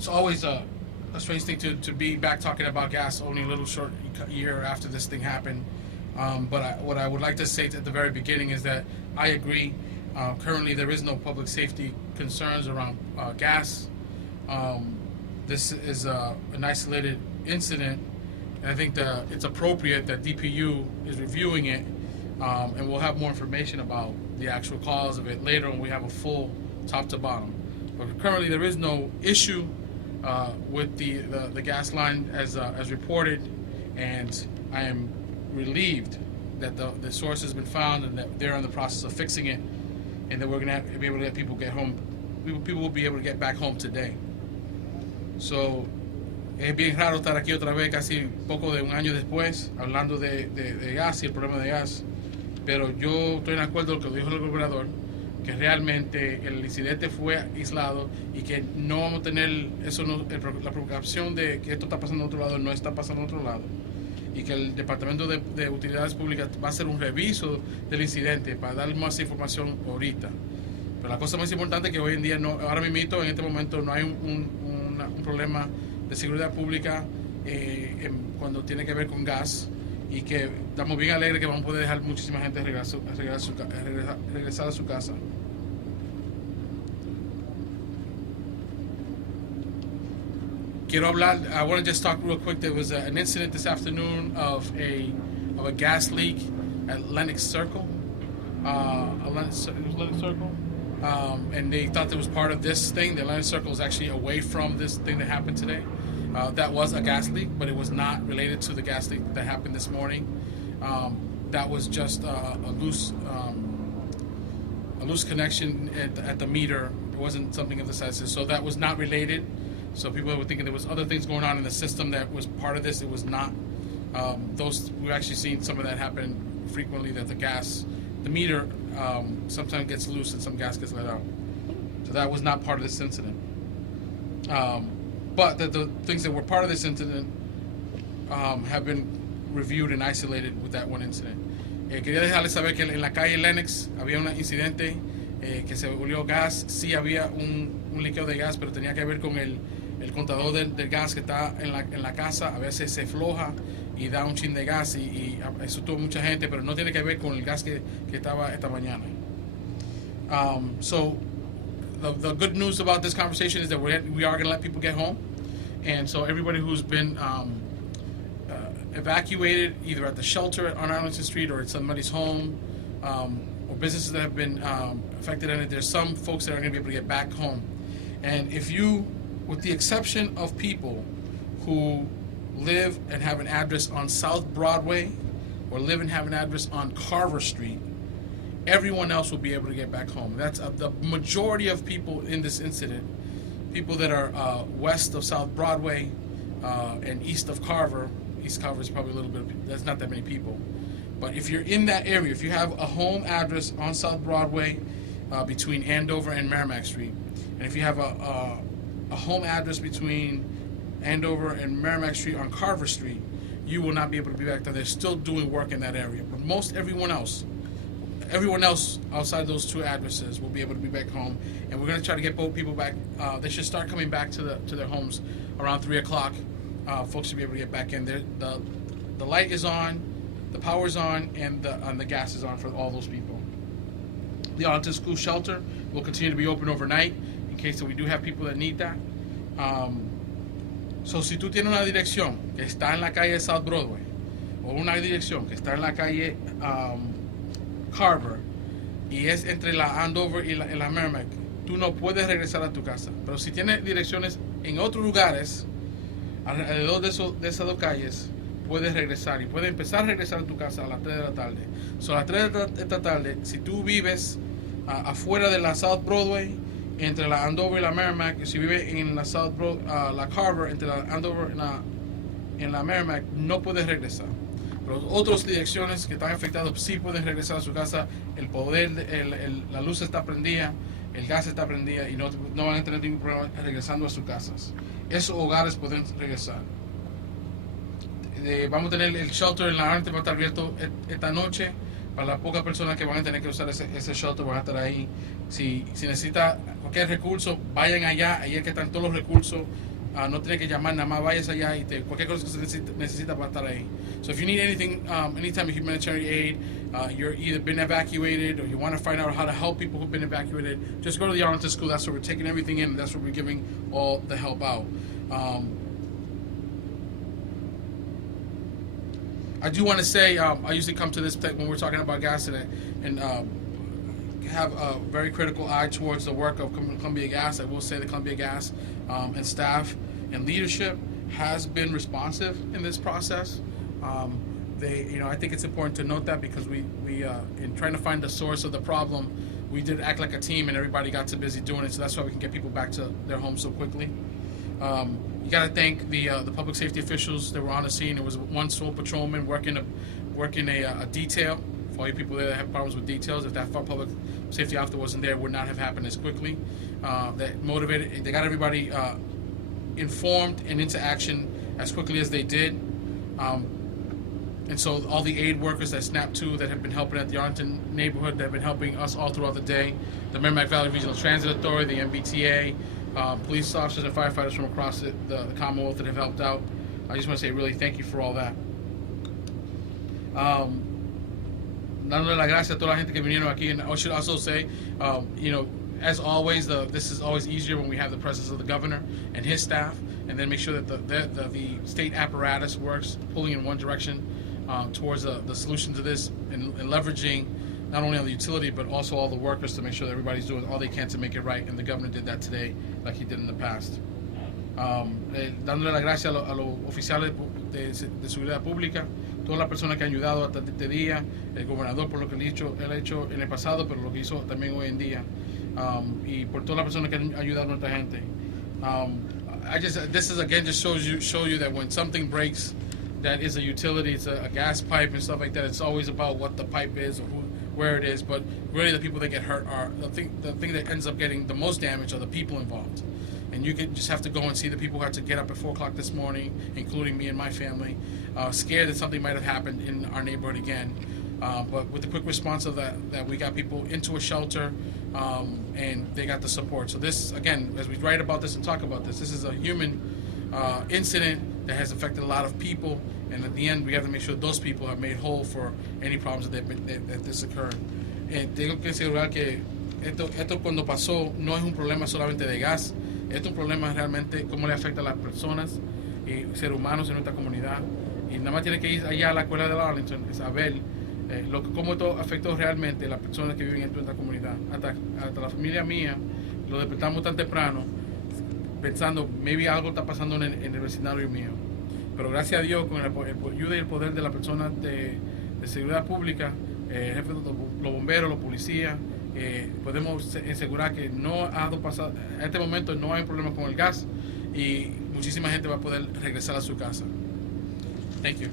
it's always a strange thing to be back talking about gas only a little short year after this thing happened. But what I would like to say at the very beginning is that I agree. Currently, there is no public safety concerns around gas. This is an isolated incident, and I think that it's appropriate that DPU is reviewing it, and we'll have more information about the actual cause of it later when we have a full top to bottom. But currently, there is no issue with the gas line as reported, and I am relieved that the source has been found and that they're in the process of fixing it, and that we're going to be able to let people get home. People will be able to get back home today. So, es bien raro estar aquí otra vez casi poco de un año después, hablando de gas y el problema de gas. Pero yo estoy en acuerdo con lo que dijo el gobernador, que realmente el incidente fue aislado y que no vamos a tener la preocupación de que esto está pasando en otro lado, no está pasando en otro lado. Y que el Departamento de Utilidades Públicas va a hacer un reviso del incidente para dar más información ahorita. Pero la cosa más importante es que hoy en día, ahora mismo, en este momento, no hay un problema de seguridad pública cuando tiene que ver con gas, y que estamos bien alegres que vamos a poder dejar muchísima gente regresar a su casa. Quiero hablar. I want to just talk real quick. There was an incident this afternoon of a gas leak at Lenox Circle. Lenox Circle. And they thought that was part of this thing. The Lenox Circle is actually away from this thing that happened today. That was a gas leak, but it was not related to the gas leak that happened this morning. That was just a loose connection at the meter. It wasn't something of the size. So that was not related. So people were thinking there was other things going on in the system that was part of this. It was not. We've actually seen some of that happen frequently, that the meter sometimes gets loose and some gas gets let out. So that was not part of this incident. But the things that were part of this incident have been reviewed and isolated with that one incident. Quería dejarles saber que en la calle Lenox había un incidente que se volvió gas. Sí había un liqueo de gas, pero tenía que ver con el contador del gas que está en la casa. A veces se floja y da un chin de gas, y eso tuvo mucha gente, pero no tiene que ver con el gas que estaba esta mañana. So the good news about this conversation is that we are going to let people get home, and so everybody who's been evacuated either at the shelter on Arlington Street or at somebody's home, or businesses that have been affected in it, there's some folks that are going to be able to get back home. And if you, with the exception of people who live and have an address on South Broadway or live and have an address on Carver Street, everyone else will be able to get back home. That's the majority of people in this incident. People that are west of South Broadway and east of Carver. East Carver is probably a little bit, that's not that many people. But if you're in that area, if you have a home address on South Broadway between Andover and Merrimack Street, and if you have a home address between Andover and Merrimack Street on Carver Street, you will not be able to be back there. They're still doing work in that area. But everyone else outside those two addresses will be able to be back home. And we're going to try to get both people back. They should start coming back to their homes around 3 o'clock. Folks should be able to get back in there. The light is on, the power is on, and the gas is on for all those people. The Arlington School Shelter will continue to be open overnight in case that we do have people that need that. So si tú tienes una dirección que está en la calle South Broadway, o una dirección que está en la calle Carver, y es entre la Andover y la Merrimack, tú no puedes regresar a tu casa. Pero si tienes direcciones en otros lugares alrededor de esas dos calles, puedes regresar, y puedes empezar a regresar a tu casa a las 3 de la tarde. So, a las 3 de esta tarde, si tú vives afuera de la South Broadway, entre la Andover y la Merrimack, si vives en la la Carver, entre la Andover y la Merrimack, no puedes regresar. Pero otras direcciones que están afectadas sí pueden regresar a su casa. La luz está prendida, el gas está prendida, y no van a tener ningún problema regresando a sus casas. Esos hogares pueden regresar. Vamos a tener el shelter en la Arlington, va a estar abierto esta noche. Para las pocas personas que van a tener que usar ese shelter, van a estar ahí Si necesita cualquier recurso, vayan allá, ahí es que están todos los recursos. No tiene que llamar, nada más vayas allá y cualquier cosa que se necesita va a estar ahí. So if you need anything, any type of humanitarian aid, you're either been evacuated or you want to find out how to help people who've been evacuated, just go to the Arlington School. That's where we're taking everything in. That's where we're giving all the help out. I do want to say, I usually come to this when we're talking about gas and have a very critical eye towards the work of Columbia Gas. I will say the Columbia Gas and staff and leadership has been responsive in this process. I think it's important to note that because we in trying to find the source of the problem, we did act like a team and everybody got too busy doing it. So that's why we can get people back to their homes so quickly. You got to thank the public safety officials that were on the scene. There was one sole patrolman working a detail. For all you people there that have problems with details, if that public safety officer wasn't there, it would not have happened as quickly. That motivated. They got everybody informed and into action as quickly as they did. And so all the aid workers that snapped to that have been helping at the Arlington neighborhood, that have been helping us all throughout the day, the Merrimack Valley Regional Transit Authority, the MBTA, police officers and firefighters from across the Commonwealth that have helped out. I just want to say really thank you for all that. Dándole las gracias a toda la gente que vinieron aquí, and I should also say, as always, this is always easier when we have the presence of the governor and his staff, and then make sure that the state apparatus works, pulling in one direction towards the solution to this, and leveraging not only on the utility but also all the workers to make sure that everybody's doing all they can to make it right, and the governor did that today like he did in the past. Dándole las gracias a los oficiales de seguridad pública, todas las personas que han ayudado hasta este día, el gobernador por lo que él ha hecho en el pasado, pero lo que hizo también hoy en día, y por todas las personas que han ayudado a nuestra gente. This is again just show you that when something breaks, that is a utility, it's a gas pipe and stuff like that. It's always about what the pipe is or where it is, but really the people that get hurt are the thing that ends up getting the most damage are the people involved. And you just have to go and see the people who had to get up at 4 o'clock this morning, including me and my family, scared that something might have happened in our neighborhood again. But with the quick response of that we got people into a shelter, and they got the support. So this, again, as we write about this and talk about this is a human incident that has affected a lot of people, and at the end we have to make sure those people are made whole for any problems that this occurred. Tengo que asegurar que esto cuando pasó no es un problema solamente de gas, esto es un problema realmente cómo le afecta a las personas y seres humanos en nuestra comunidad, y nada más tiene que ir allá a la escuela de Arlington y saber cómo esto afectó realmente a las personas que viven en nuestra comunidad. Hasta la familia mía lo despertamos tan temprano pensando maybe algo está pasando en el vecindario mío, pero gracias a Dios con el ayuda y el poder de las personas de seguridad pública, jefe de los bomberos, los policías, podemos asegurar que no ha pasado, en este momento no hay problema con el gas y muchísima gente va a poder regresar a su casa. Thank you.